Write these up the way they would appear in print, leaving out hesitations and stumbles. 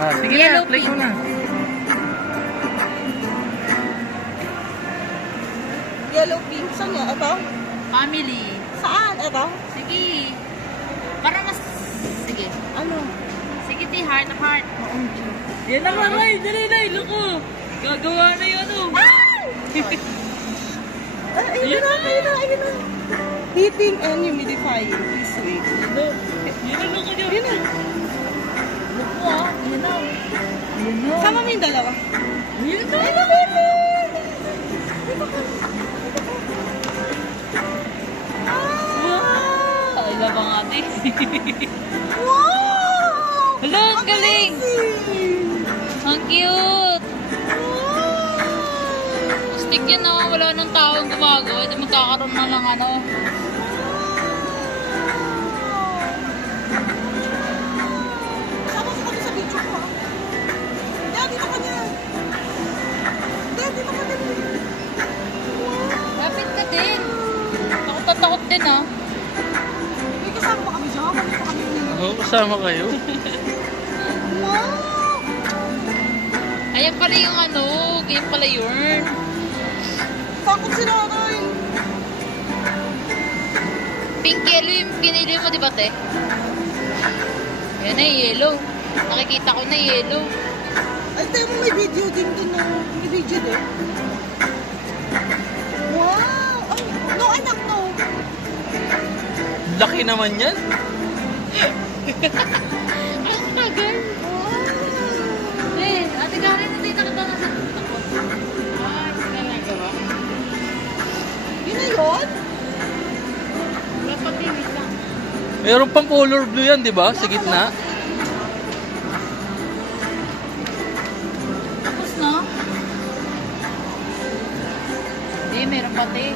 Ah, sige na, Yellow play pink. mo na. Yellow pink. Saan yan? Ito? Family. Saan? Ito? Sige. Para mas... Sige. Ano? Sige, ti. Heart, heart. Yan na nga, dali na, loko. Gagawa na yun, ano. Ayun na, ayun na, ayun na. Heating and humidifying. Please wait. Yan na, loko nyo. Yun na. Loko ah. Yan na. Yan na. Sama mo yung dalawa. Yan na. Ay, baby! Ay, labang ate. Wow! Hello, ang galing. Ang cute. Stick yan na. Wala nang taong gumagawa. Hindi magkakaroon na ng ano. Sama ko kami sa video ko. Daddy, dito ka niya. Daddy, dito ka niya. Lapit ka din. Takot na takot din ah. May kasama pa kami dyan. Kami pa kami ulit. Oo, kasama kayo. Wow! Ayan pala yung ano. Ganyan pala yun. Takot si Nanay. Pink yellow yung pinili mo, di ba, te? Yan na, yellow. Nakikita ko na yellow. Ay, tayo mo may video din dun na. May video din. Wow! Ay, no anak, no. Laki naman yan. Ang tagal. Eh, ate Karen, hindi nakita na sa takot. Ah, hindi na nagawa. Yun na yun? Wala pa tinis lang. Meron pang color blue yan, di ba? Sa gitna. Tapos na? Hindi, meron pati.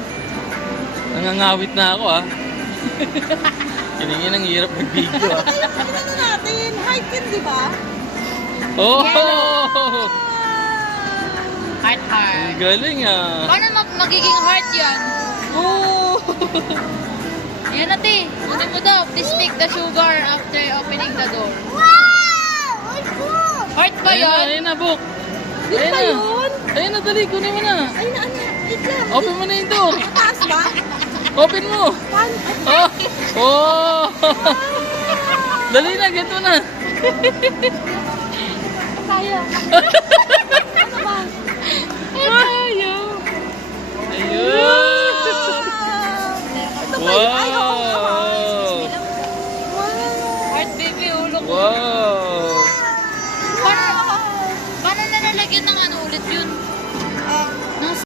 Nangangawit na ako, ah. Kiningin ang hirap mag-video, ah. Ay, ano natin? Height yun, di ba? Oh! Heart, heart. Ang galing, ah. Paano magiging heart yan? Oh! Yan ate, kunin mo daw. Please take the sugar after opening the door. Wow! Ay, cool! Heart ba yun? Ayun na, Buk. Yun Ayun ba na. yun? Ayun na, dali. Kunin mo na. Ay, na ano? Wait lang. Open mo na yung door. Taas ba? Open mo. Paano? Oh! Oh! Dali na, get mo na. Kaya. Ano ba? Ayaw. Ayun! Ito ba yun? Ay, oo nga. Wow! Wow! Heart baby, ulo ko. Wow! Paano nalalagyan ng ano ulit yun?